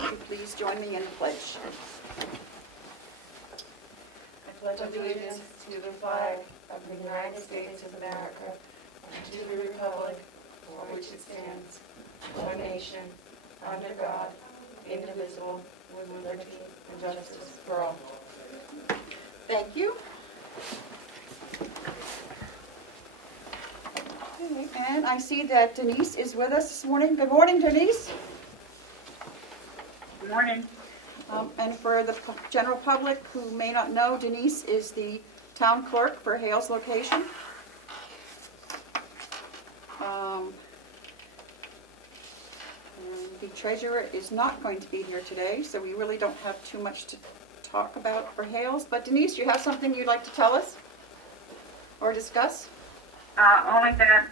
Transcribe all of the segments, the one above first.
would you please join me in the pledge? I pledge allegiance to the flag of the United States of America and to the republic for which it stands, one nation, under God, indivisible, with liberty and justice for all. Thank you. Okay, and I see that Denise is with us this morning. Good morning, Denise. Good morning. And for the general public who may not know, Denise is the town clerk for Hales location. And the treasurer is not going to be here today, so we really don't have too much to talk about for Hales. But Denise, you have something you'd like to tell us or discuss? Only that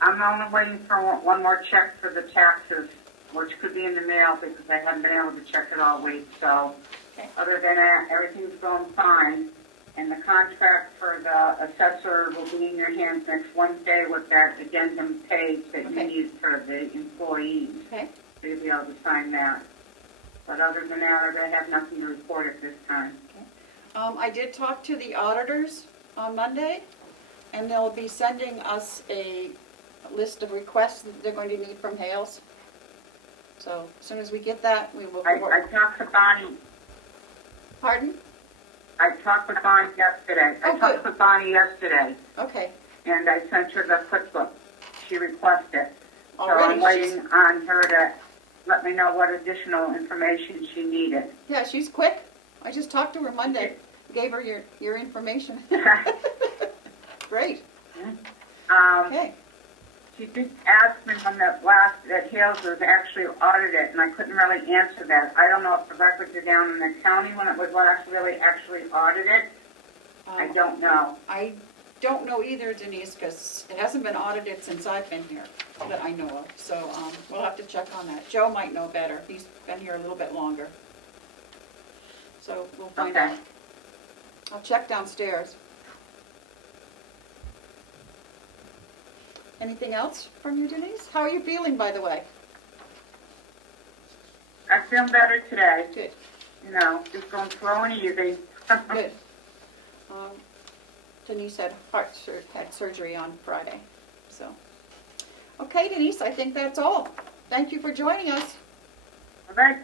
I'm only waiting for one more check for the taxes, which could be in the mail because I haven't been able to check it all week. So Okay. other than that, everything's going fine. And the contract for the assessor will be in your hands next Wednesday with that addendum page that Okay. you need for the employees. Okay. So you'll be able to sign that. But other than that, I have nothing to report at this time. I did talk to the auditors on Monday, and they'll be sending us a list of requests that they're going to need from Hales. So as soon as we get that, we will I work. talked to Bonnie. Pardon? I talked with Bonnie yesterday. Oh, I talked good. with Bonnie yesterday. Okay. And I sent her the QuickBook. She requested. So Already, I'm waiting on her to let me know what additional information she needed. Yeah, she's quick. I just talked to her Monday, gave her your information. Great. Okay. She did ask me when that Hales was actually audited, and I couldn't really answer that. I don't know if the records are down in the county when it was last really actually audited. I don't know. I don't know either, Denise, because it hasn't been audited since I've been here that I know of. So we'll have to check on that. Joe might know better. He's been here a little bit longer. So we'll find Okay. out. I'll check downstairs. Anything else from you, Denise? How are you feeling, by the way? I feel better today. Good. You know, just going slow and easy. Good. Denise had had surgery on Friday. So, okay, Denise, I think that's all. Thank you for joining us. All right.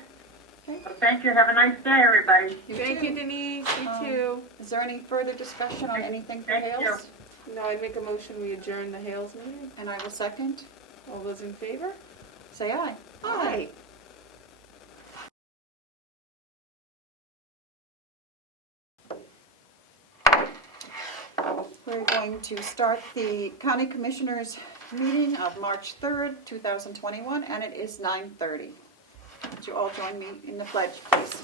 Okay. Well, thank you. Have a nice day, everybody. Thank you, Denise. You too. Is there any further discussion on anything for Thank Hales? you. No, I make a motion we adjourn the Hales meeting. And I will second. All those in favor? Say aye. Aye. We're going to start the County Commissioners meeting of March 3rd, 2021, and it is 9:30. Would you all join me in the pledge, please?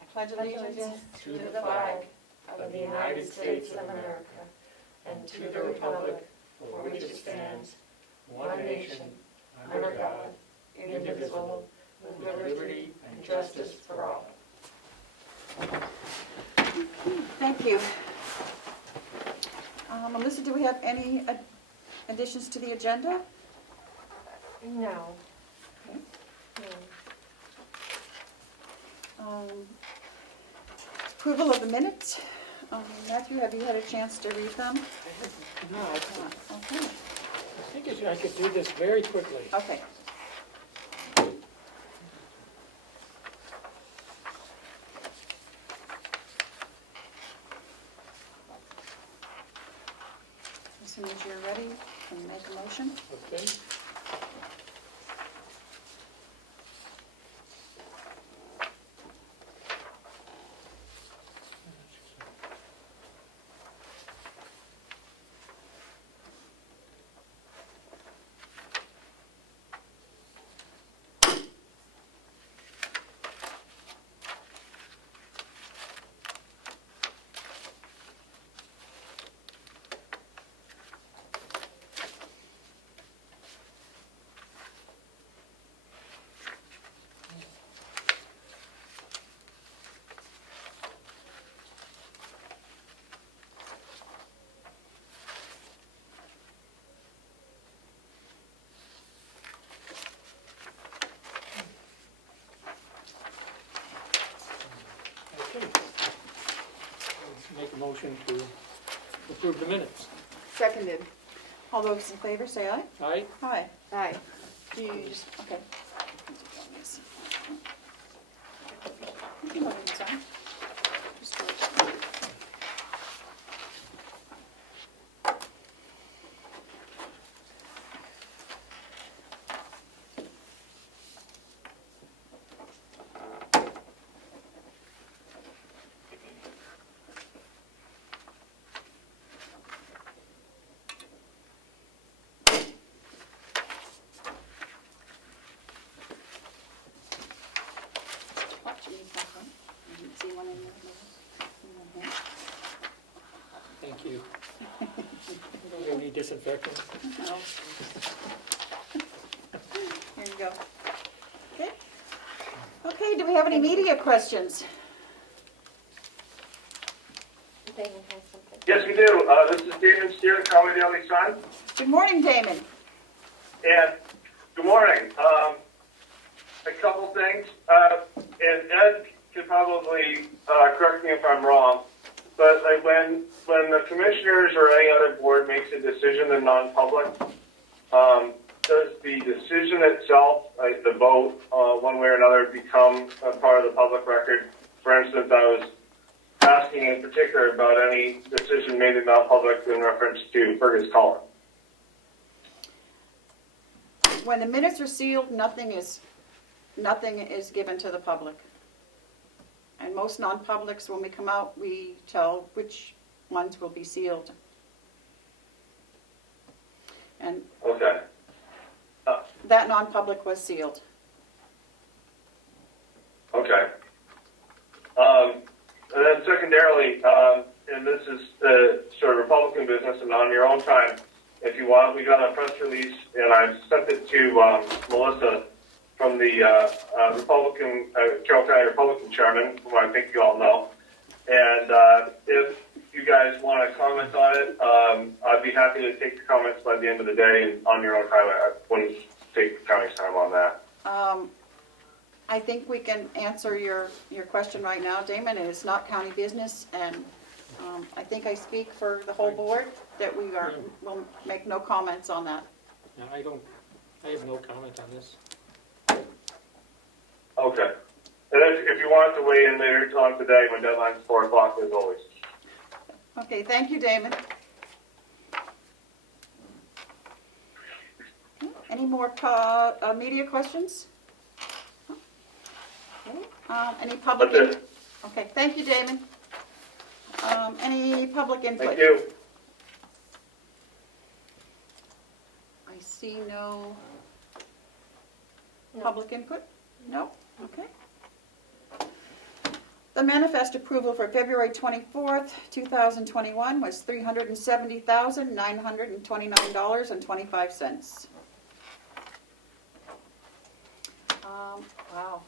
I pledge allegiance to the flag of the United States of America and to the republic for which it stands, one nation, under God, indivisible, with liberty and justice for all. Thank you. Melissa, do we have any additions to the agenda? No. Okay. No. Approval of the minutes. Matthew, have you had a chance to read them? No, Okay. I think I could do this very quickly. Okay. As soon as you're ready, can you make a motion? Okay. approve the minutes. Seconded. All those in favor, say aye. Aye? Aye. Aye. Do you just, okay. You can look inside. Just do it. Watch me, okay? I didn't see one in there. Thank you. You don't have any disinfectant? No. Here you go. Okay. Okay, do we have any media questions? Damon has something. Yes, we do. This is Damon Steer, Comeau Daily Sun. Good morning, Damon. And good morning. A couple things. And Ed could probably correct me if I'm wrong, but like when the commissioners or any other board makes a decision in non-public, does the decision itself, like the vote, one way or another, become a part of the public record? For instance, I was asking in particular about any decision made in non-public in reference to Fergus Cullen. When the minutes are sealed, nothing is given to the public. And most non-publics, when we come out, we tell which ones will be sealed. And Okay. that non-public was sealed. Okay. And then secondarily, and this is sort of Republican business and on your own time, if you want, we got a press release, and I sent it to Melissa from the Carroll County Republican chairman, who I think you all know. And if you guys want to comment on it, I'd be happy to take the comments by the end of the day and on your own time. I wouldn't take the county's time on that. I think we can answer your question right now, Damon. It is not county business, and I think I speak for the whole board that will make no comments on that. No, I have no comment on this. Okay. And if you want to weigh in later on today when deadline's 4 o'clock, as always. Okay, thank you, Damon. Any more media questions? Okay. Any public? That's it. Okay, thank you, Damon. Any public input? Thank you. I see no public input? No? Okay. The manifest approval for February 24th, 2021 was $370,929.25. Wow.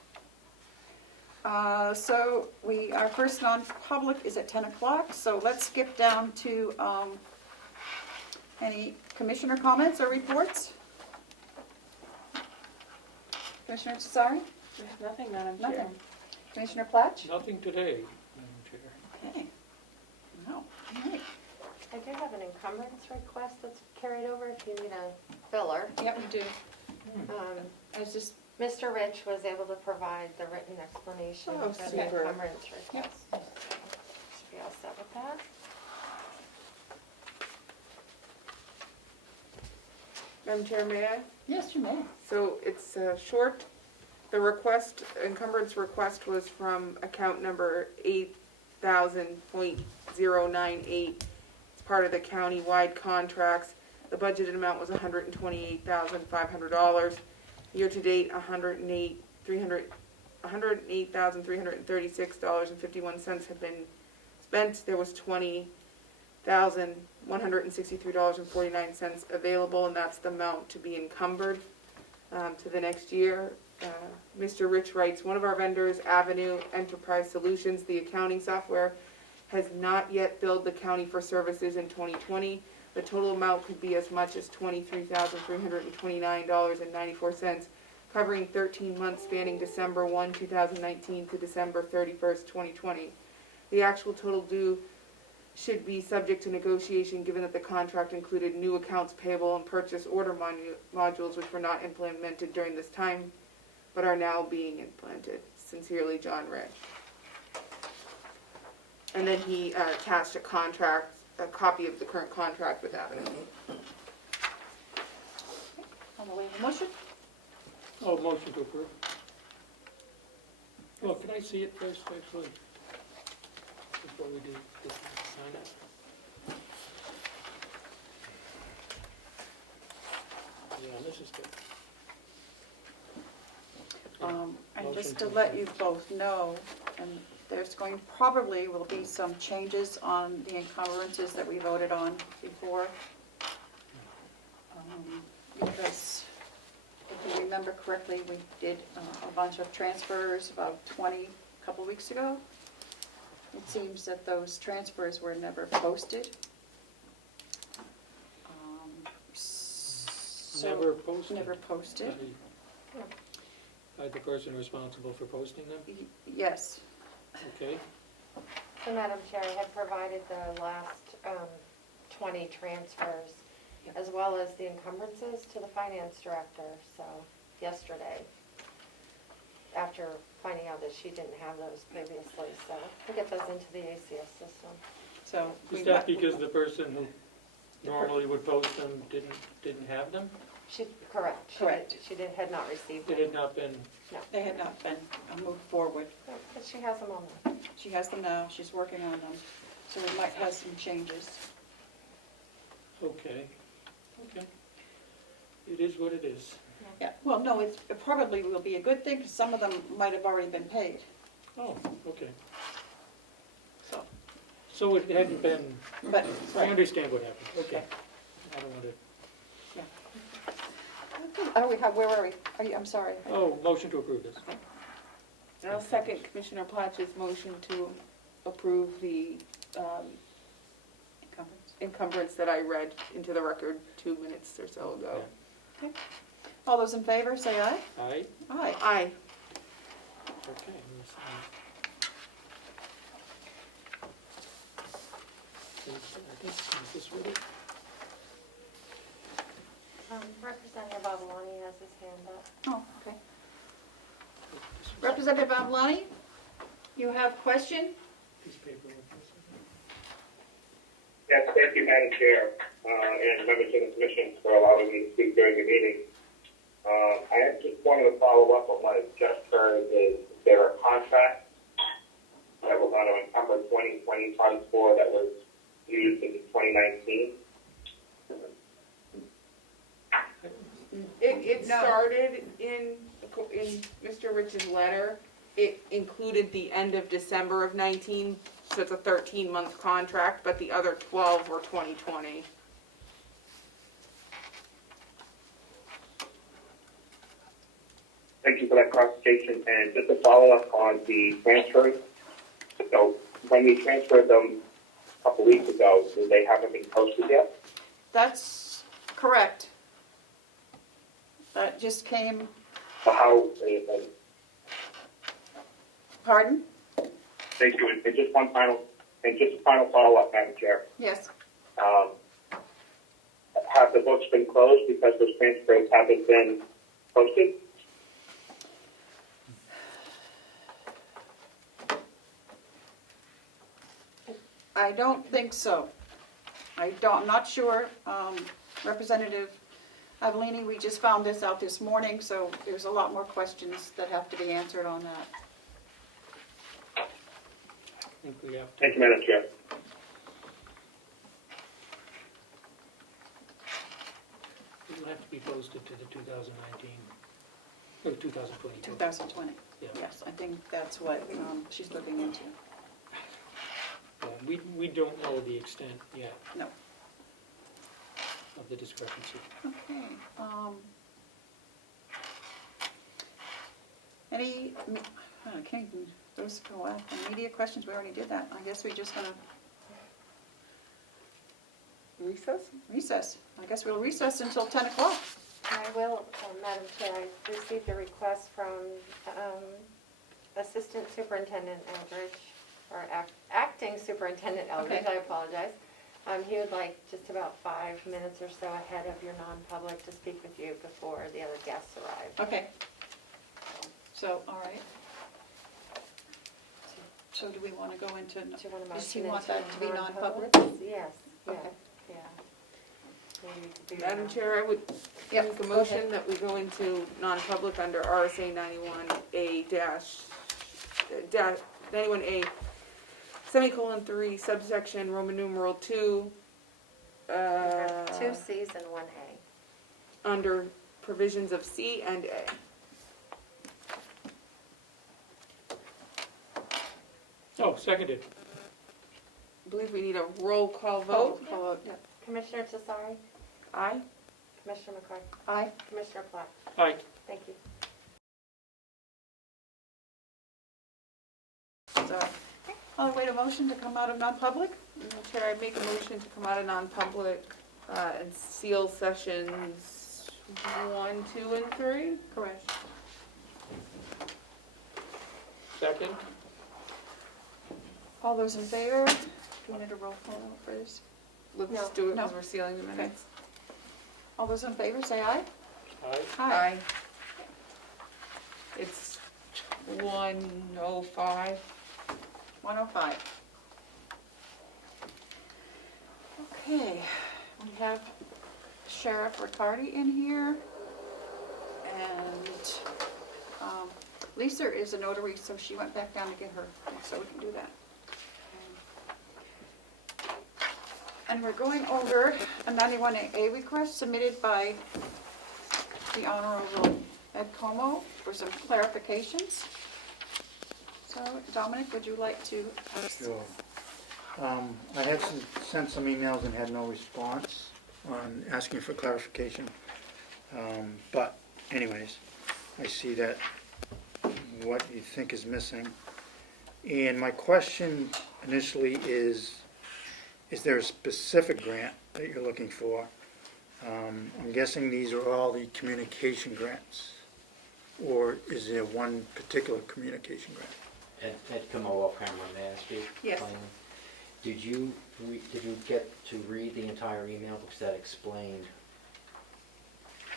So our first non-public is at 10 o'clock, so let's skip down to any commissioner comments or reports? Commissioner Tsari? There's nothing, Madam Nothing. Chair. Commissioner Platch? Nothing today, Madam Chair. Okay. No. All right. I do have an encumbrance request that's carried over if you need a filler. Yep, we do. I was just, Mr. Rich was able to provide the written explanation Oh, for the super. encumbrance request. Should be all set with that. Madam Chair, may I? Yes, you may. So it's short. The encumbrance request was from account number 8,000.098. It's part of the county-wide contracts. The budgeted amount was $128,500. Year-to-date, $108,336.51 have been spent. There was $20,163.49 available, and that's the amount to be encumbered to the next year. Mr. Rich writes, one of our vendors, Avenue Enterprise Solutions, the accounting software, has not yet billed the county for services in 2020. The total amount could be as much as $23,329.94, covering 13 months spanning December 1, 2019 to December 31st, 2020. The actual total due should be subject to negotiation, given that the contract included new accounts payable and purchase order modules which were not implemented during this time, but are now being implemented. Sincerely, John Rich. And then he attached a copy of the current contract with Avenue. On the way of motion? Oh, motion to approve. Well, can I see it first, actually? Before we do sign it? Yeah, this is good. And just Motion to to let approve. you both know, and there's probably will be some changes on the encumbrances that we voted on before. Because if you remember correctly, we did a bunch of transfers about a couple weeks ago. It seems that those transfers were never posted. So- Never posted? Never posted. By the person responsible for posting them? Yes. Okay. So Madam Chair, I had provided the last 20 transfers, as well as the encumbrances to the finance director, so, yesterday, after finding out that she didn't have those previously, so we'll get those into the ACS system. So. we Is that might- because the person who normally would post them didn't have them? Correct. Correct. She had not received It them. had not been, They had not been moved forward. No, but she has them on there. She has them now, she's working on them, so we might have some changes. okay. It is what it is. Yeah, well, no, it probably will be a good thing, because some of them might have already been paid, Oh, okay. so. So it hadn't been, But, I right. understand what happened, okay. I don't want to, Where are we? I'm sorry. oh, motion to approve this. I'll second Commissioner Platch's motion to approve the encumbrance that I read into the record 2 minutes or so ago. All those in favor, say aye. Aye, Aye. Aye. okay. I think, is this ready? Representative Avaloni has his hand up. Oh, okay. Representative Avalani, you have a question? Piece of paper with this. Yes, thank you, Madam Chair, and members of the commission for allowing me to speak during the meeting. I just wanted to follow up on what I just heard. Is there a contract that we're going to encumber 2020 funds for that was used in 2019? It No. started in Mr. Rich's letter. It included the end of December of 19, so it's a 13-month contract, but the other 12 were 2020. Thank you for that clarification. And just to follow up on the transfers, so when we transferred them a couple weeks ago, they haven't been posted yet? That's correct. That just came, So how, pardon? thank you. And just a final follow-up, Madam Chair. Yes. Have the books been closed because those transfers haven't been posted? I don't think so. I'm not sure. Representative Avalini, we just found this out this morning, so there's a lot more questions that have to be answered on that. I think we have to. Thank you, Madam Chair. It'll have to be posted to the 2019, or 2020. 2020. Yeah. Yes, I think that's what she's looking into. We don't know the extent yet No. of the discrepancy. Okay. Any, I can't even, those go out. Media questions, we already did that. I guess we're just gonna Recess? recess. I guess we'll recess until 10 o'clock. I will, Madam Chair, I received a request from Assistant Superintendent Eldridge, or acting Acting Superintendent Eldridge, Okay. I apologize. He would like just about 5 minutes or so ahead of your non-public to speak with you before the other guests arrive. Okay. So, all right. So do we want to go into, Do you want to does he motion want into that to be non-public? Yes, yeah, Okay. yeah. Maybe you could do your Madam non- Chair, I would Yep, make a go motion ahead. that we go into non-public under RSA 91A semicolon 3 subsection Roman numeral 2 Two Cs and 1A. under provisions of C and A. Oh, seconded. I believe we need a roll call vote. Commissioner Tesari, Aye? Commissioner McCarthy, Aye. Commissioner Platt. Aye. Thank you. So, I'll wait a motion to come out of non-public. Madam Chair, I make a motion to come out of non-public and seal sessions 1, 2, and 3. Correct. Second? All those in favor? Do we need a roll call for this? Let's No. do it because No. we're sealing the minutes. All those in favor, say aye. Aye. It's 1:05. 105. Okay, we have Sheriff Riccardi in here, and Lisa is a notary, so she went back down to get her, so we can do that. And we're going over a 91A request submitted by the Honorable Ed Comeau for some clarifications. So Dominic, would you like to? Sure. I had sent some emails and had no response on asking for clarification. But anyways, I see that what you think is missing. And my question initially is there a specific grant that you're looking for? I'm guessing these are all the communication grants, or is there one particular communication grant? Ed Comeau off camera, may I ask you? Yes. plainly? Did you get to read the entire email, because that explained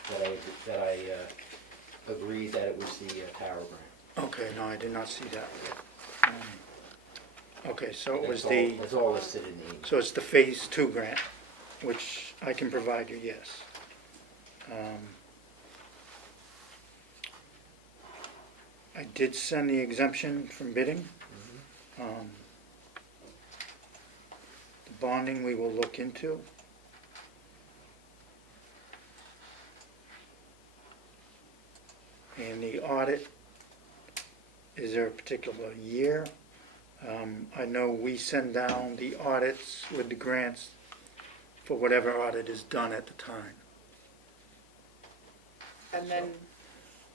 that I agreed that it was the Carroll grant? Okay, no, I did not see that. Okay, so it was It's all listed in the email. So it's the Phase 2 grant, which I can provide you, yes. I did send the exemption from bidding. The bonding we will look into. And the audit, is there a particular year? I know we send down the audits with the grants for whatever audit is done at the time. And then,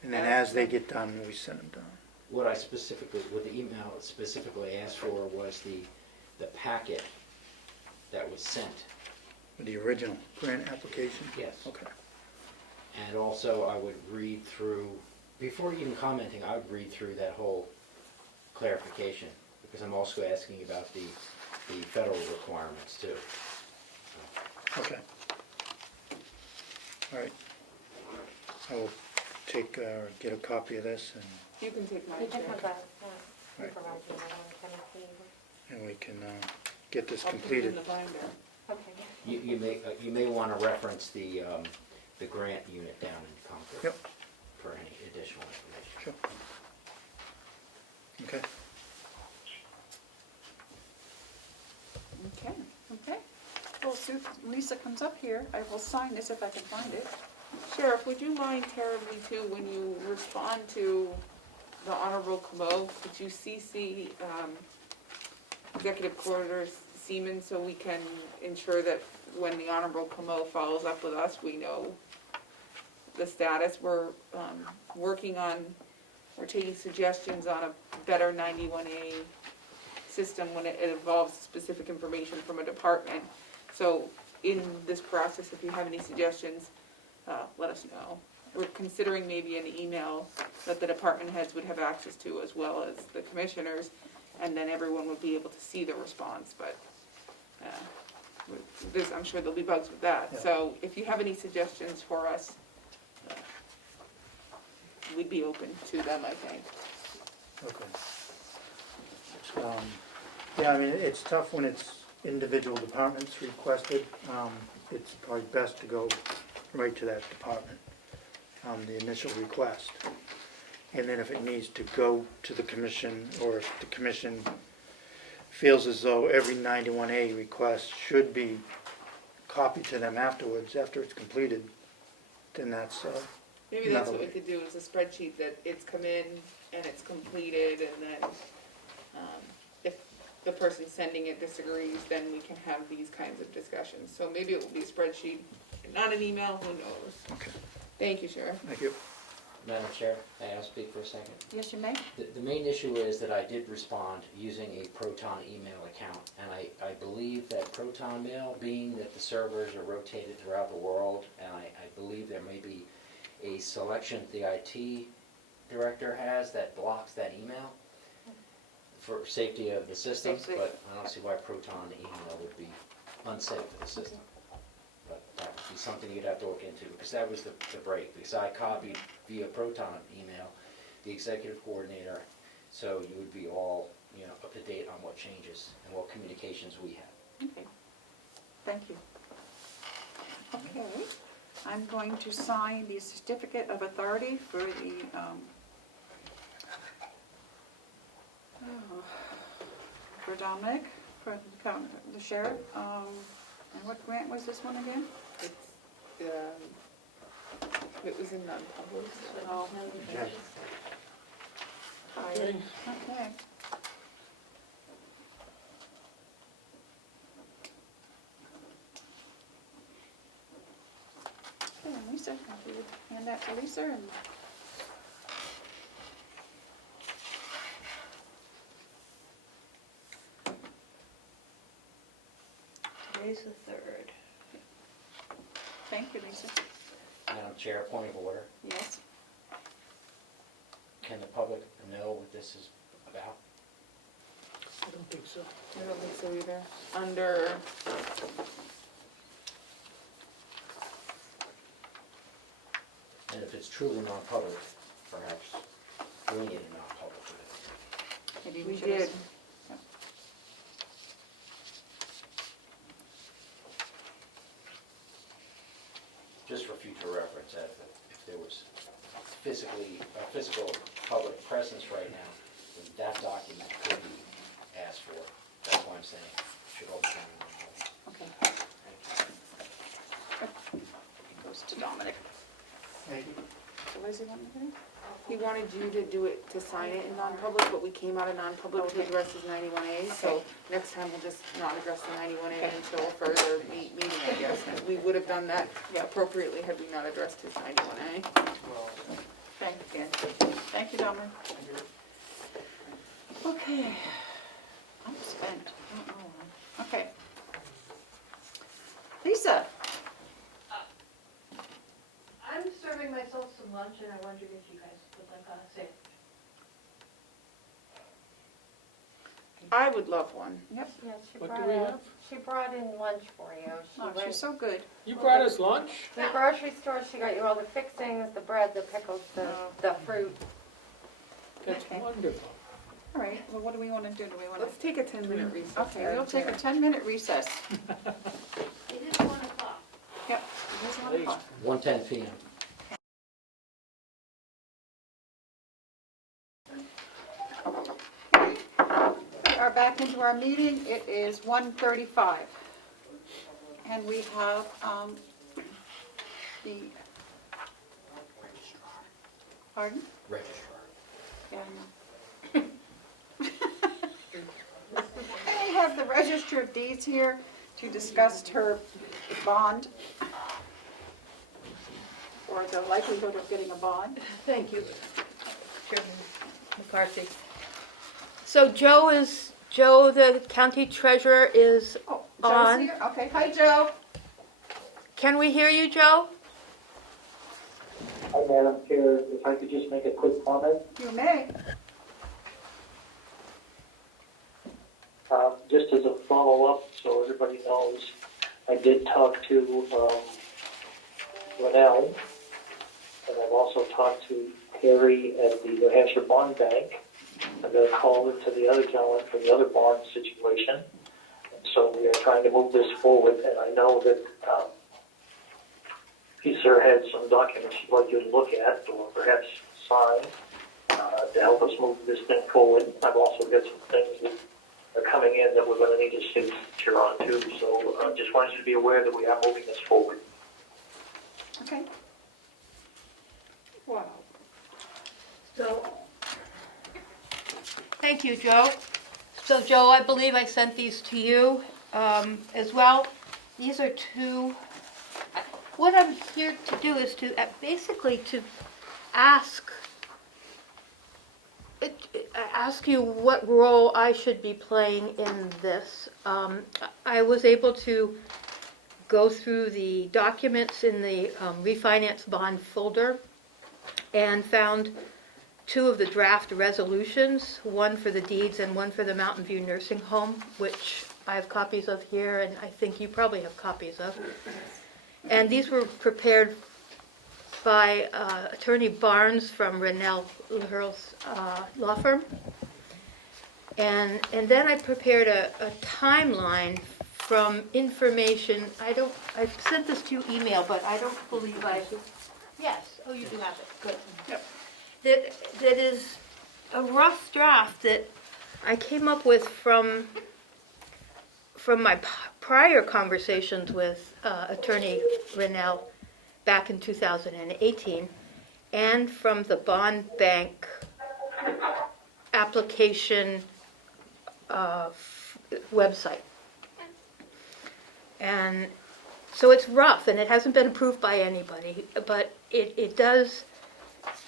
And then as they get done, we send them down. What the email specifically asked for was the packet that was sent. With the original grant application? Yes. Okay. And also, I would read through, before even commenting, I would read through that whole clarification, because I'm also asking about the federal requirements too. Okay. All right. I will get a copy of this you can take mine, You can Chair. have that, yeah. You Right. provide me that on the 17th. and we can get this I'll put it in completed. the binder. Okay. You may want to reference the grant unit down in Concord. Yep. For any additional information. Sure. Okay. Okay. Okay. Well, Sue, Lisa comes up here, I will sign this if I can find it. Sheriff, would you mind terribly too, when you respond to the Honorable Comeau, could you CC Executive Coordinator Seaman so we can ensure that when the Honorable Comeau follows up with us, we know the status? We're working on, we're taking suggestions on a better 91A system when it involves specific information from a department. So in this process, if you have any suggestions, let us know. We're considering maybe an email that the department heads would have access to, as well as the commissioners, and then everyone would be able to see the response, but, I'm sure there'll be bugs with that. Yeah. So if you have any suggestions for us, we'd be open to them, I think. Okay. Yeah, I mean, it's tough when it's individual departments requested. It's probably best to go right to that department, the initial request. And then if it needs to go to the commission, or if the commission feels as though every 91A request should be copied to them afterwards, after it's completed, then that's, Maybe that's what we No. could do, is a spreadsheet that it's come in and it's completed, and then, if the person sending it disagrees, then we can have these kinds of discussions. So maybe it will be a spreadsheet, not an email, who knows? okay, Thank you, Sheriff. thank you. Madam Chair, may I speak for a second? Yes, you may. The main issue is that I did respond using a Proton email account, and I believe that Proton Mail, being that the servers are rotated throughout the world, and I believe there may be a selection the IT director has that blocks that email for safety of the system, Safety. but I don't see why Proton email would be unsafe for the system. But that would be something you'd have to look into, because that was the break, because I copied via Proton email the executive coordinator, so you would be all, up to date on what changes and what communications we have. Okay. Thank you. Okay, I'm going to sign the certificate of authority for the, for Dominic, for the sheriff. And what grant was this one again? It's, it was in non-public, so. Oh, Jen. Okay. okay. Okay, Lisa, if you would hand that to Lisa and. Today's the 3rd. Thank you, Lisa. Madam Chair, point of order, Yes. can the public know what this is about? I don't think so. I don't think so either. Under, And if it's truly non-public, perhaps doing it in non-public would Maybe we should did. Yep. just for future reference, if there was a physical public presence right now, then that document could be asked for. That's why I'm saying it should all be done in one place. Okay. Thank you. It goes to Dominic. Thank you. So what does he want me to do? He wanted you to do it, to sign it in non-public, but we came out of non-public to Okay. address his 91A, so Okay. next time we'll just not address the 91A Okay. until a further meeting, I guess. And we would have done that Yep. appropriately had we not addressed his 91A. Thank you, Ken. Thank you, Dominic. Okay. I'm spent. I don't know why. Okay. Lisa, I'm serving myself some lunch and I wondered if you guys would like a sandwich. I would love one. Yes, she What do we have? she brought in lunch for you. She oh, went she's so good. You brought us lunch? to the grocery store, she got you all the fixings, the bread, the pickles, the fruit. That's Okay. wonderful. All right, well, what do we want to do? Do we want Let's take a 10-minute recess. to? Okay, we'll take a 10-minute recess. It is 1 o'clock. Yep. It is 1 o'clock. 1:10 p.m. We are back into our meeting. It is 1:35. And we have the, pardon? Registrar. And I have the Register of Deeds here to discuss her bond, or the likelihood of getting a bond. Thank you, Chairman McCarthy. So Joe, the county treasurer, is Oh, Joe's on. here? Okay, hi, Joe. Can we hear you, Joe? Hi, Madam Chair. If I could just make a quick comment. You may. Just as a follow-up, so everybody knows, I did talk to Linnell, and I've also talked to Harry at the New Hampshire Bond Bank. I'm going to call into the other gentleman for the other bond situation. And so we are trying to move this forward, and I know that he, sir, had some documents he'd like you to look at or perhaps sign to help us move this thing forward. I've also got some things that are coming in that we're going to need a signature on too. So just wanted you to be aware that we are moving this forward. Okay. Wow. So, thank you, Joe. So, Joe, I believe I sent these to you as well. These are two. What I'm here to do is to basically to ask you what role I should be playing in this. I was able to go through the documents in the refinance bond folder and found two of the draft resolutions, one for the deeds and one for the Mountain View Nursing Home, which I have copies of here, and I think you probably have copies of. And these were prepared by Attorney Barnes from Rennell Hurl's law firm. And then I prepared a timeline from information. I sent this to you email, but I don't believe yes, oh, you do have it, good. Yep. That is a rough draft that I came up with from my prior conversations with Attorney Rennell back in 2018, and from the bond bank application website. And so it's rough, and it hasn't been approved by anybody, but it does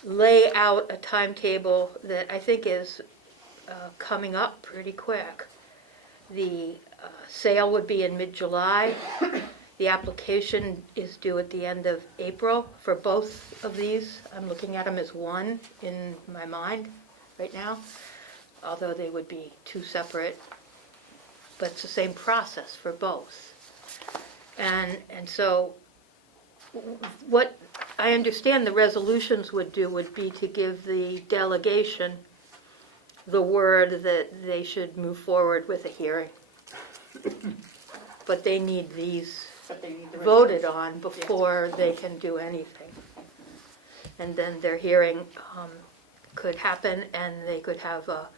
lay out a timetable that I think is coming up pretty quick. The sale would be in mid-July. The application is due at the end of April for both of these. I'm looking at them as one in my mind right now, although they would be two separate, but it's the same process for both. And so what I understand the resolutions would do would be to give the delegation the word that they should move forward with a hearing. But they need these voted on before they can do anything. And then their hearing could happen, and they could have a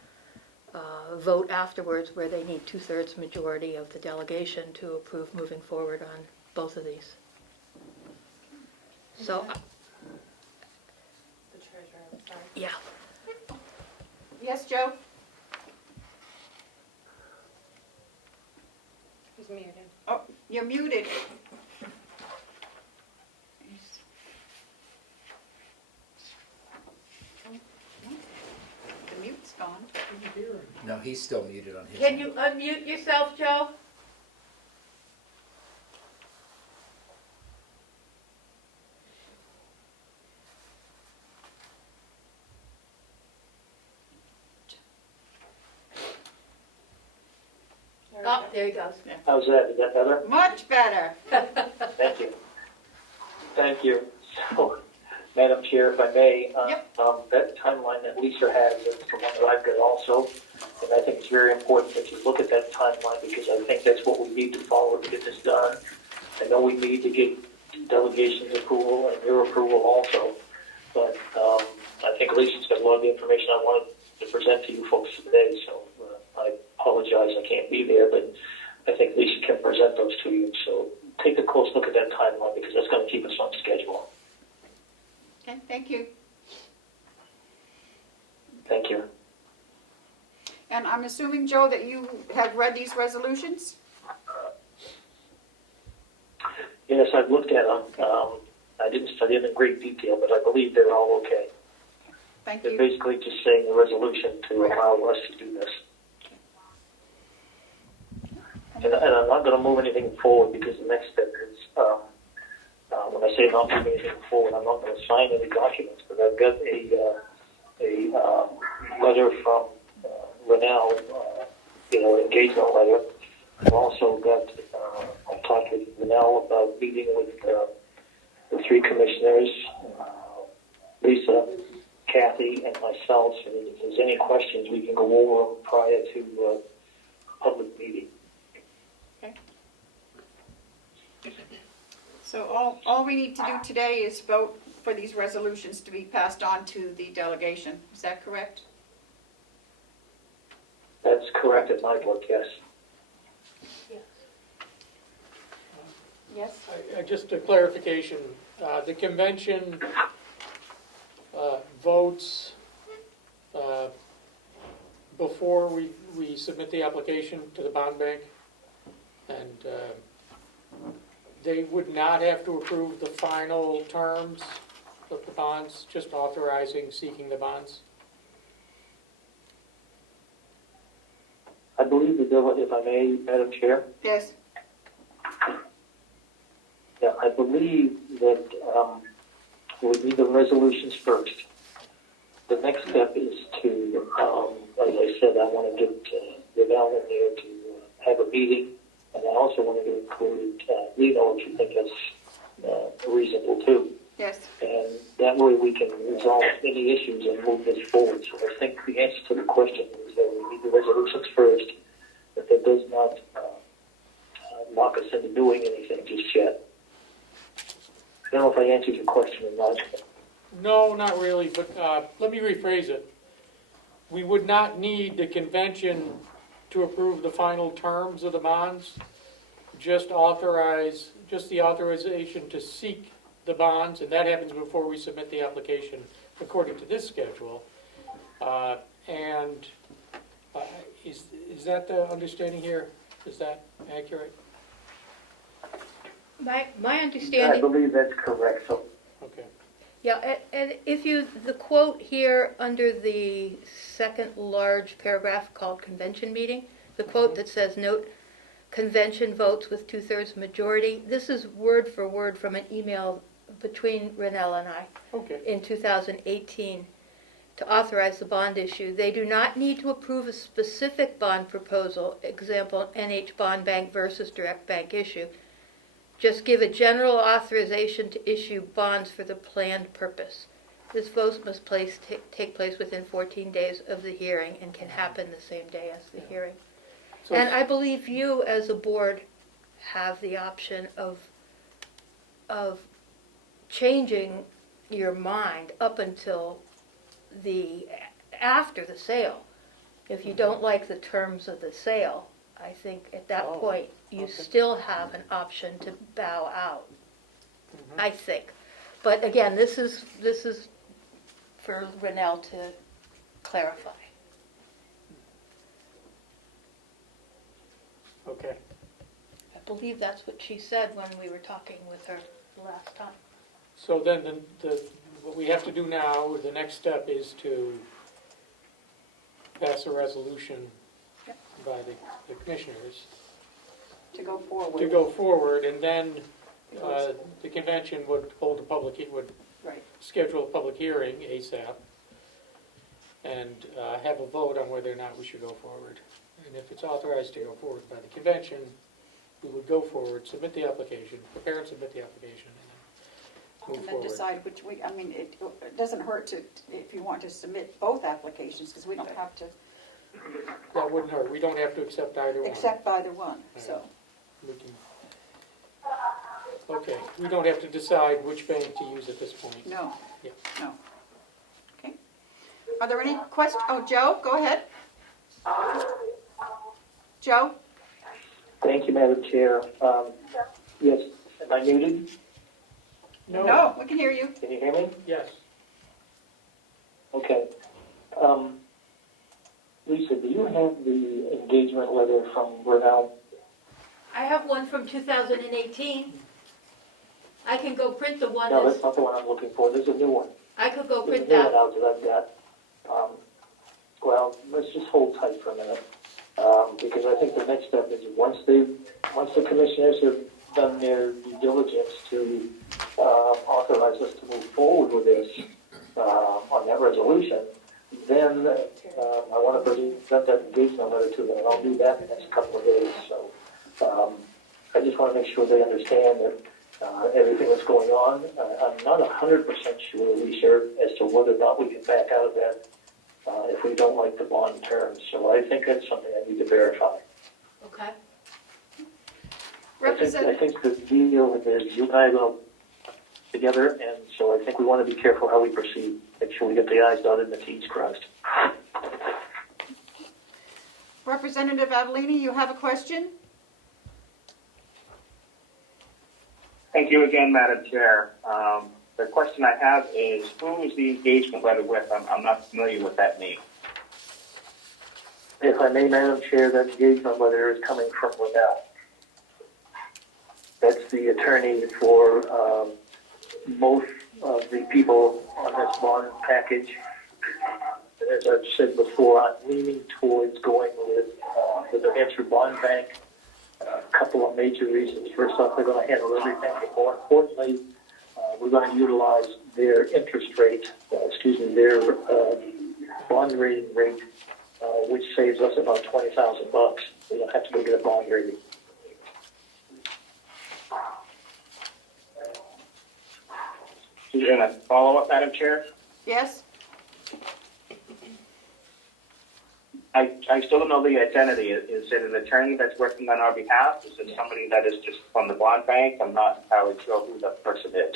vote afterwards where they need 2/3 majority of the delegation to approve moving forward on both of these. So, The treasurer, I'm sorry. yeah. Yes, Joe? He's muted. Oh, you're muted. The mute's gone. No, he's still muted on his Can end. you unmute yourself, Joe? Oh, there he goes. How's that? Is that better? Much better. Thank you. Thank you. So, Madam Chair, if I may, that timeline that Lisa has is the one that I've got also. And I think it's very important that you look at that timeline because I think that's what we need to follow to get this done. I know we need to get delegation's approval and your approval also. But I think Lisa's got a lot of the information I wanted to present to you folks today. So I apologize I can't be there, but I think Lisa can present those to you. So take a close look at that timeline because that's going to keep us on schedule. Okay, thank you. Thank you. And I'm assuming, Joe, that you have read these resolutions? Yes, I've looked at them. I didn't study them in great detail, but I believe they're all okay. Thank They're you. basically just saying the resolution to allow us to do this. And I'm not going to move anything forward because the next step is, when I say not moving anything forward, I'm not going to sign any documents, but I've got a letter from Rennell engagement letter. I've also got, I talked with Manel about meeting with the three commissioners, Lisa, Kathy, and myself, and if there's any questions, we can go over them prior to public meeting. So all we need to do today is vote for these resolutions to be passed on to the delegation. Is that correct? That's correct in my book, yes. Yes. Just a clarification, the convention votes before we submit the application to the bond bank, and they would not have to approve the final terms of the bonds, just authorizing seeking the bonds? I believe the bill, if I may, Madam Chair, Yes. yeah, I believe that we need the resolutions first. The next step is to, as I said, I want to get Rebel in there to have a meeting, and I also want to include Lino, if you think that's reasonable too. Yes. And that way we can resolve any issues and move this forward. So I think the answer to the question is that we need the resolutions first, but that does not lock us into doing anything just yet. I don't know if I answered your question or not. No, not really, but let me rephrase it. We would not need the convention to approve the final terms of the bonds, just the authorization to seek the bonds, and that happens before we submit the application according to this schedule. Is that the understanding here? Is that accurate? My I understanding, believe that's correct. So Okay. yeah, and if the quote here under the second large paragraph called convention meeting, the quote that says, note, convention votes with 2/3 majority, this is word for word from an email between Renell and I Okay. in 2018 to authorize the bond issue. They do not need to approve a specific bond proposal, example, NH Bond Bank versus direct bank issue. Just give a general authorization to issue bonds for the planned purpose. This vote must take place within 14 days of the hearing and can happen the same day as the hearing. So And I believe you, as a board, have the option of changing your mind up until after the sale. If you don't like the terms of the sale, I think at that Oh, point, you okay. still have an option to bow out, Mhm. I think. But again, this is for Renell to clarify. Okay. I believe that's what she said when we were talking with her last time. So then what we have to do now, the next step is to pass a resolution Yep. by the commissioners To go forward. to go forward, and then the convention would would Right. schedule a public hearing ASAP and have a vote on whether or not we should go forward. And if it's authorized to go forward by the convention, we would go forward, submit the application, prepare and submit the application, and then move And then forward. decide which we, I mean, it doesn't hurt if you want to submit both applications, because we don't have to That wouldn't hurt. We don't have to accept either one. accept either one, so. We can. Okay, we don't have to decide which bank to use at this point. No. Yeah. No. Okay. Are there any questions? Oh, Joe, go ahead. Joe? thank you, Madam Chair. Yes, am I muted? No, we can hear you. Can you hear me? Yes. Okay. Lisa, do you have the engagement letter from Renell? I have one from 2018. I can go print the one No, that's, that's not the one I'm looking for. There's a new one. I could go There's a print new one that. out that I've got. Well, let's just hold tight for a minute. Because I think the next step is once the commissioners have done their due diligence to authorize us to move forward with this on that resolution, then I want to present that engagement letter to them, and I'll do that in the next couple of days. So I just want to make sure they understand that everything that's going on. I'm not 100% sure, Lisa, as to whether or not we can back out of that if we don't like the bond terms. So I think that's something I need to verify. Okay. I think the deal is you and I will together, and so I think we want to be careful how we proceed. Make sure we get the I's dotted and the T's crossed. Representative Adelini, you have a question? Thank you again, Madam Chair. The question I have is, who is the engagement letter with? I'm not familiar with that name. If I may, Madam Chair, that engagement letter is coming from Liddell. That's the attorney for most of the people on this bond package. As I've said before, I'm leaning towards going with the New Hampshire Bond Bank. A couple of major reasons. First off, they're going to handle everything, but more importantly, we're going to utilize their interest rate, their bond rating rate, which saves us about $20,000. We don't have to go get a bond rating. And a follow-up, Madam Chair? Yes? I still don't know the identity. Is it an attorney that's working on our behalf? Is it somebody that is just from the bond bank? I'm not entirely sure who that person is.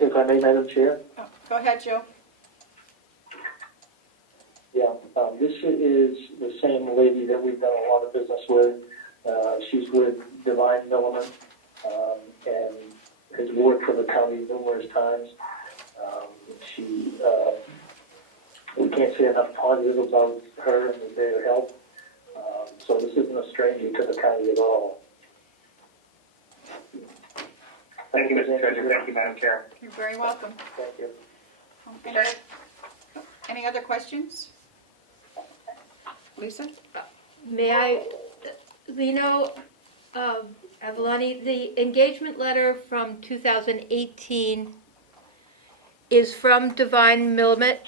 If I may, Madam Chair? Oh, go ahead, Joe. Yeah, this is the same lady that we've done a lot of business with. She's with Divine Milliman and has worked for the county numerous times. We can't say enough positive about her and their help. So this isn't a stranger to the county at all. Thank you, Mr. Treasurer. Thank you, Madam Chair. You're very welcome. Thank you. Any other questions? Lisa? May I, Lino, Avalani, the engagement letter from 2018 is from Divine Milmet,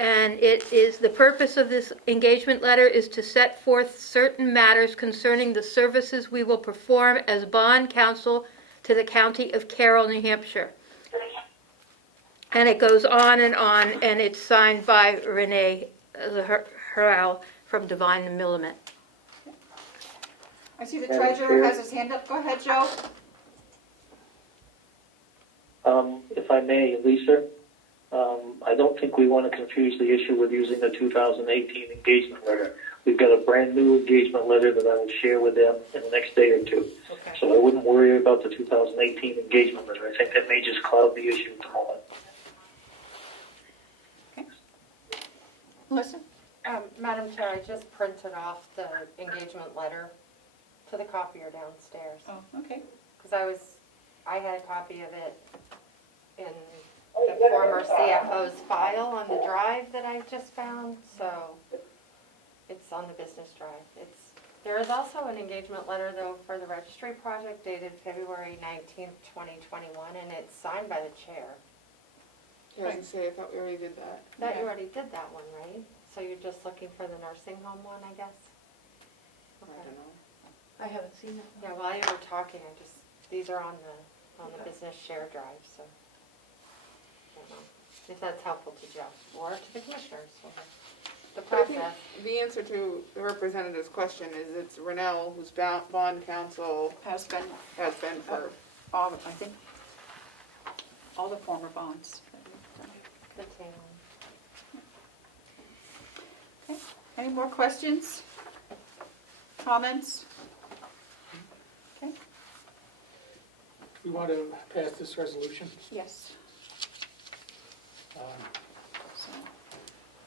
and it is, the purpose of this engagement letter is to set forth certain matters concerning the services we will perform as bond counsel to the county of Carroll, New Hampshire. And it goes on, and it's signed by Renee Harrell from Divine Milmet. I see the treasurer has his hand up. Go ahead, Joe. If I may, Lisa, I don't think we want to confuse the issue with using the 2018 engagement letter. We've got a brand new engagement letter that I will share with them in the next day or two. Okay. So I wouldn't worry about the 2018 engagement letter. I think that may just cloud the issue at the moment. Listen. Madam Chair, I just printed off the engagement letter to the copier downstairs. Oh, okay. Because I had a copy of it in the former CFO's file on the drive that I just found, so it's on the business drive. There is also an engagement letter, though, for the registry project dated February 19th, 2021, and it's signed by the chair. I was gonna say, I thought we already did that. Thought you already did that one, right? So you're just looking for the nursing home one, I guess? I don't know. I haven't seen that one. Yeah, while you were talking, these are on the business share drive, so. I don't know if that's helpful to Jeff or to the commissioners, or the But I think process. the answer to the representative's question is it's Renell, who's bond counsel, Has been has been for, all, I think, all the former bonds. The town. Okay. Any more questions? Comments? Okay. We want to pass this resolution. Yes. Um, So,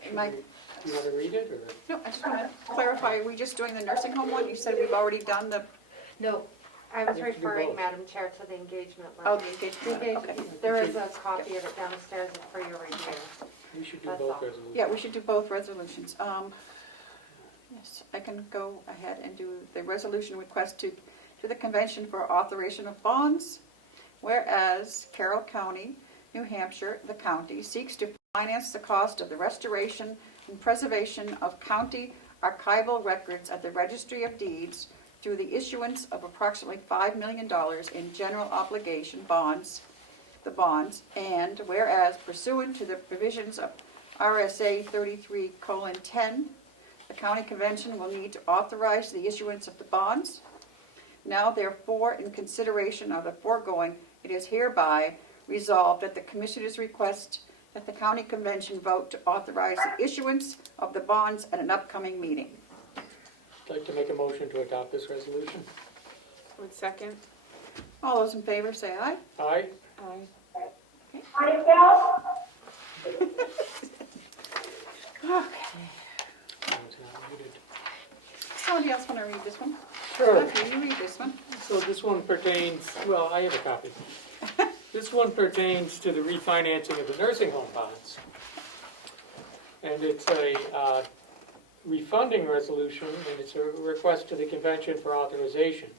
should my, we- Do you want to read it, or? no, I just want to clarify, are we just doing the nursing home one? You said we've already done the, No, I was You have to do referring, both. Madam Chair, to the engagement oh, letter. the engagement, okay. There is a copy of it downstairs for your review. We should do That's both all. resolutions. Yeah, we should do both resolutions. Yes, I can go ahead and do the resolution request to the Convention for Authorization of Bonds, whereas Carroll County, New Hampshire, the county, seeks to finance the cost of the restoration and preservation of county archival records at the Registry of Deeds through the issuance of approximately $5 million in general obligation bonds, and whereas pursuant to the provisions of RSA 33:10, the county convention will need to authorize the issuance of the bonds. Now therefore, in consideration of the foregoing, it is hereby resolved that the commissioners request that the county convention vote to authorize the issuance of the bonds at an upcoming meeting. I'd like to make a motion to adopt this resolution. One second. All those in favor say aye. Aye? Aye. Okay. It's not muted. Somebody else want to read this one? Sure. Okay, you read this one. So this one pertains, well, I have a copy. This one pertains to the refinancing of the nursing home bonds. And it's a refunding resolution, and it's a request to the convention for authorization.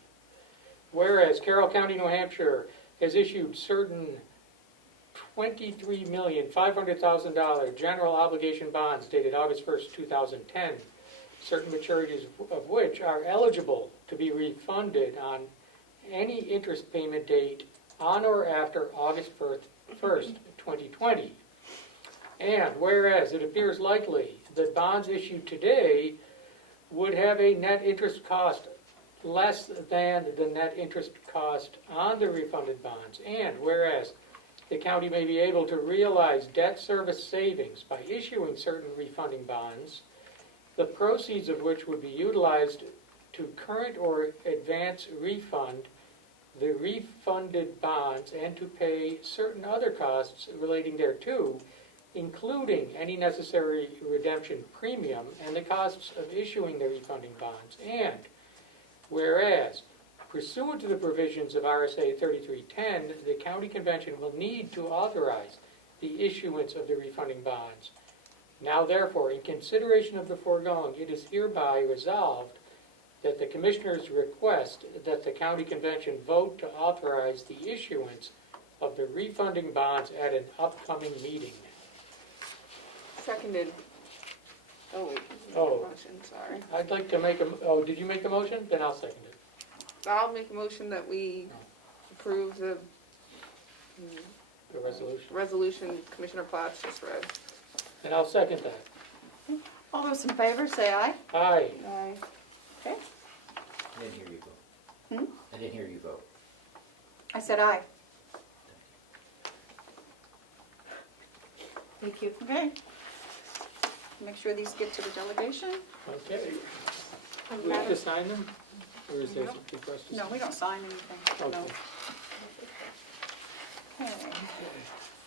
Whereas Carroll County, New Hampshire has issued certain $23,500,000 general obligation bonds dated August 1st, 2010, certain maturities of which are eligible to be refunded on any interest payment date on or after August 1st, 2020. And whereas it appears likely that bonds issued today would have a net interest cost less than the net interest cost on the refunded bonds, and whereas the county may be able to realize debt service savings by issuing certain refunding bonds, the proceeds of which would be utilized to current or advance refund the refunded bonds and to pay certain other costs relating thereto, including any necessary redemption premium and the costs of issuing the refunding bonds. And whereas, pursuant to the provisions of RSA 33:10, the county convention will need to authorize the issuance of the refunding bonds. Now therefore, in consideration of the foregoing, it is hereby resolved that the commissioners request that the county convention vote to authorize the issuance of the refunding bonds at an upcoming meeting. Seconded. Oh, wait. Oh. Motion, sorry. I'd like to make did you make the motion? Then I'll second it. I'll make a motion that we approve the The resolution. resolution Commissioner Platts just read. And I'll second that. All those in favor say aye. Aye. Aye. Okay. I didn't hear you vote. Hmm? I didn't hear you vote. I said aye. Thank you. Okay. Make sure these get to the delegation. Okay. Do we have to sign them? Or is there some request to No, sign? we don't sign anything. No. Okay. Okay.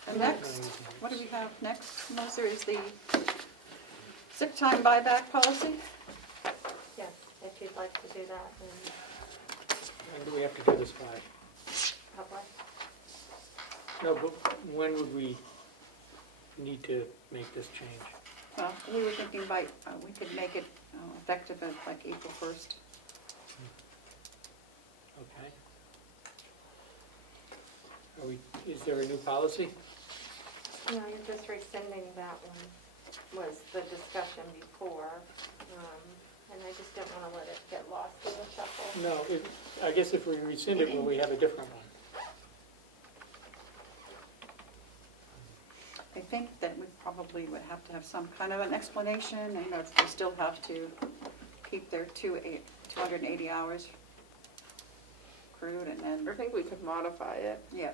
And next, what do we have next, Melissa, is the sick time buyback policy? Yes, if you'd like to do that, then And do we have to do this by? public. No, but when would we need to make this change? Well, we were thinking by, we could make it effective at like April 1st. Okay. Is there a new policy? No, you're just rescinding that one, was the discussion before. And I just didn't want to let it get lost in the shuffle. No, I guess if we rescind it, will we have a different one? I think that we probably would have to have some kind of an explanation, and you know, they still have to keep their 280 hours accrued, and I then, think we could modify it. yeah.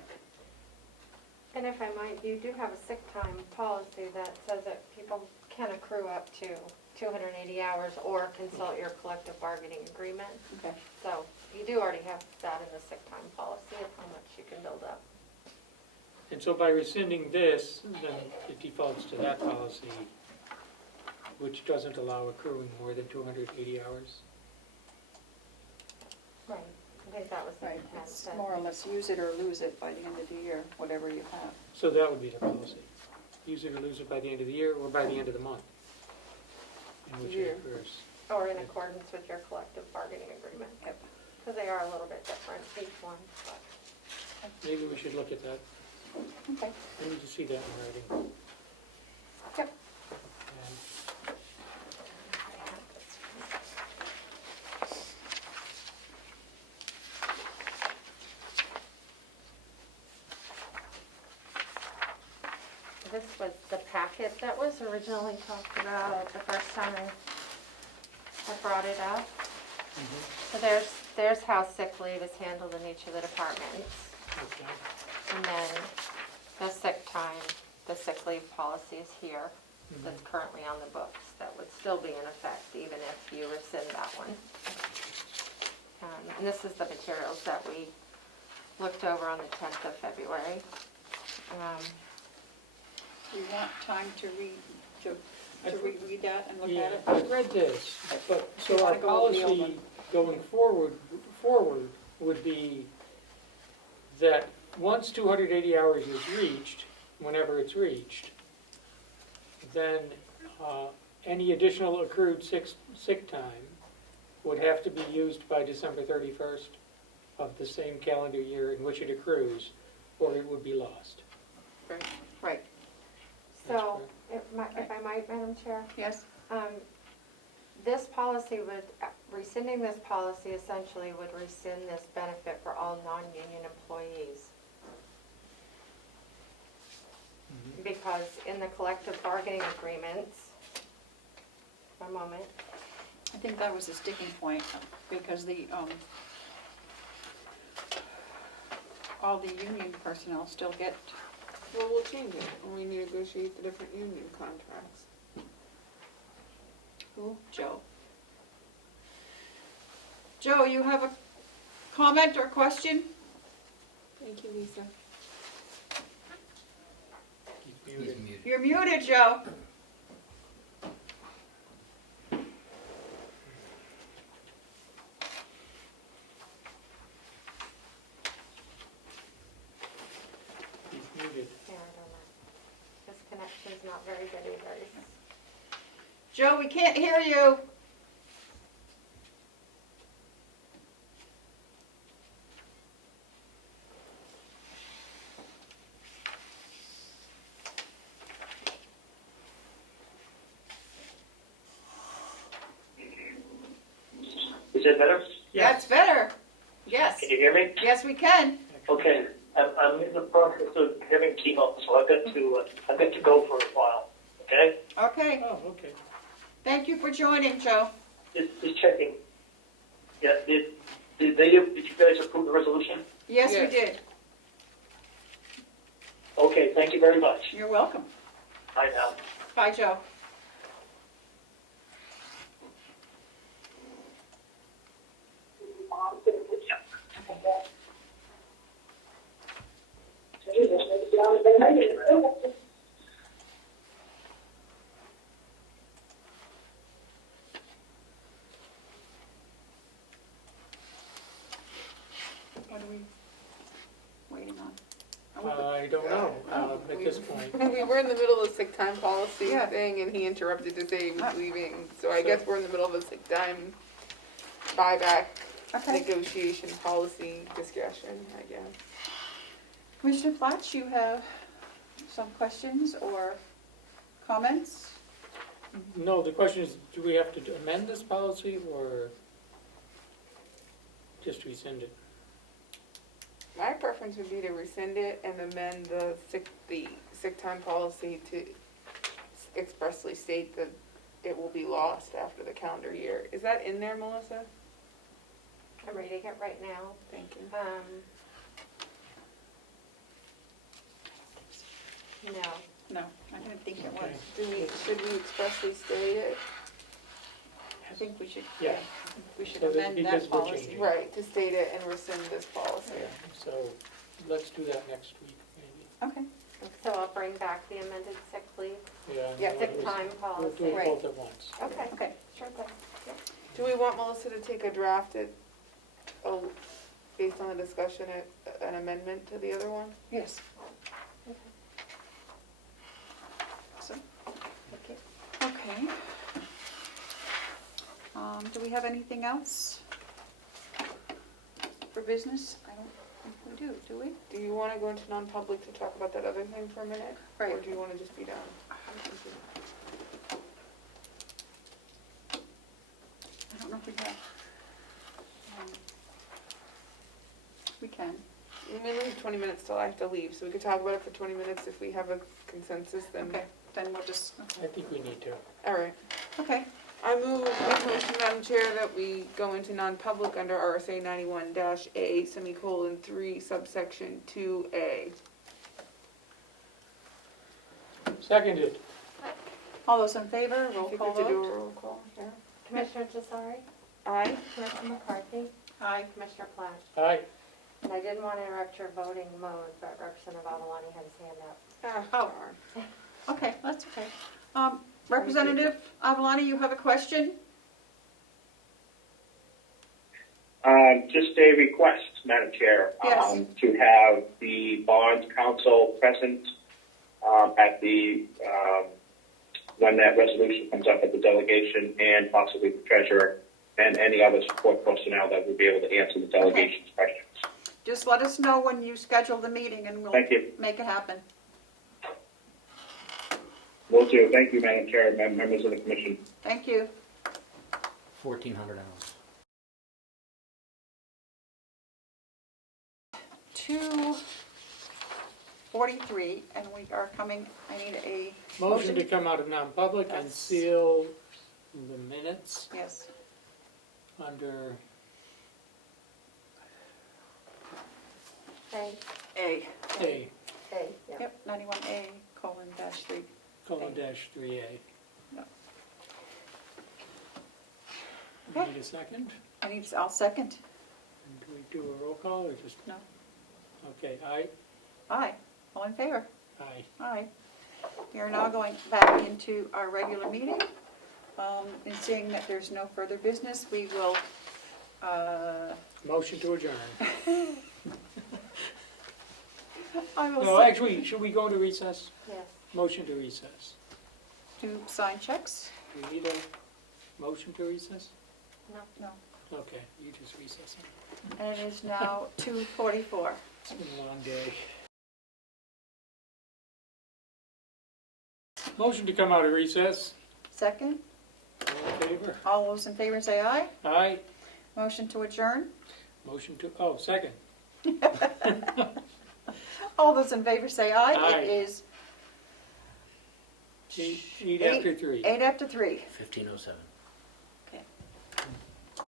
And if I might, you do have a sick time policy that says that people can accrue up to 280 hours or consult your collective bargaining agreement. Okay. So you do already have that in the sick time policy of how much you can build up. And so by rescinding this, then it defaults to that policy, which doesn't allow accruing more than 280 hours? Right. I think that was the Right, intent. it's that- more or less use it or lose it by the end of the year, whatever you have. So that would be the policy. Use it or lose it by the end of the year or by the end of the month in which Year. it occurs. Or in accordance with your collective bargaining agreement. Yep. Because they are a little bit different, each one. But Maybe we should look at that. Okay. I need to see that in writing. this was the packet that was originally talked about the first time I brought it up. So there's how sick leave is handled in each of the departments. Okay. And then the sick time, the sick leave policy is here, that's currently on the books, that would still be in effect even if you rescind that one. And this is the materials that we looked over on the 10th of February. Do you want time to reread that and look Yeah, at it? I've read this, but, You so our wanna go over the old policy one? going forward would be that once 280 hours is reached, whenever it's reached, then any additional accrued sick time would have to be used by December 31st of the same calendar year in which it accrues, or it would be lost. Right, So, if I might, Madam Chair, yes? this policy would, rescinding this policy essentially would rescind this benefit for all non-union employees. Because in the collective bargaining agreements, one moment, I think that was a sticking point, because all the union personnel still get, Well, we'll change it when we negotiate the different union contracts. who? Joe. Joe, you have a comment or question? Thank you, Lisa. He's muted. You're muted, Joe. He's muted. yeah, I don't know. This connection's not very good either. Joe, we can't hear you. Is it better? That's better. Yes. Can you hear me? Yes, we can. Okay, I'm in the process of having chemo, so I've got to go for a while. Okay, Okay. Oh, okay. Thank you for joining, Joe. just checking. Yeah, did you guys approve the resolution? Yes, we Yes. did. Okay, thank you very much. You're welcome. Bye now. Bye, Joe. What are we waiting on? Are we- I don't know at this point. We were in the middle of a sick time policy Yeah. thing, and he interrupted to say he was Ah. leaving. So I guess we're in the middle of a sick time buyback Okay. negotiation policy discussion, I guess. Commissioner Flatch, you have some questions or comments? No, the question is, do we have to amend this policy or just rescind it? My preference would be to rescind it and amend the sick time policy to expressly state that it will be lost after the calendar year. Is that in there, Melissa? I'm reading it right now. Thank you. No. No, I didn't think it was. Okay. Should we expressly state it? I think we should, Yeah. we should So that- amend that because we're policy. changing. Right, to state it and rescind this policy. Yeah, so let's do that next week, maybe. Okay. So I'll bring back the amended sick leave, Yeah. and Yeah, we'll sick do- time We'll do policy. it Right. both at once. Okay, Okay. sure thing. Do we want Melissa to take a draft based on the discussion, an amendment to the other one? Yes. So, okay. Do we have anything else for business? I don't think we do we? Do you want to go into non-public to talk about that other thing for a minute? Or Right. do you want to just be done? I don't know if we have. We can. We only have 20 minutes till I have to leave, so we could talk about it for 20 minutes if we have a consensus, then. Okay, then we'll just, I think we need to. All right. okay. I make motion, Madam Chair, that we go into non-public under RSA 91-A, semicolon, 3, subsection 2A. Seconded. All those in favor, I roll think we call have to do vote. a roll call, yeah. Commissioner Jasari, Aye? Commissioner McCarthy, Aye. Commissioner Platt. Aye. And I didn't want to interrupt your voting mode, but Representative Avalani has his hand up. Oh. Oh. Okay, that's okay. Representative Avalani, you have a question? Just a request, Madam Chair, Yes. to have the bond council present at the when that resolution comes up at the delegation, and possibly the treasurer and any other support personnel that would be able to answer the delegation's questions. Just let us know when you schedule the meeting and we'll Thank you. make it happen. Will do. Thank you, Madam Chair, and members of the commission. Thank you. $1,400. 2:43, and we are coming, I need a Motion to come out of non-public and Yes. seal the minutes yes. under Hey, A. A, hey, yeah. Yep, 91A, :3. :3A. Yep. We need a second? I'll second. And do we do a roll call or just? No. Okay, aye? Aye. All in favor? Aye. Aye. We are now going back into our regular meeting. And seeing that there's no further business, we will, Motion to adjourn. I will No, say actually, should we go into recess? Yes. Motion to recess. to sign checks. Do we need a motion to recess? No. Okay, you just recess. And it is now 2:44. It's been a long day. Motion to come out of recess. Second, All in favor? all those in favor say aye. Aye. Motion to adjourn. Motion to, oh, second. All those in favor say aye. Aye. It is Eight after 3. 8 after 3. 1507.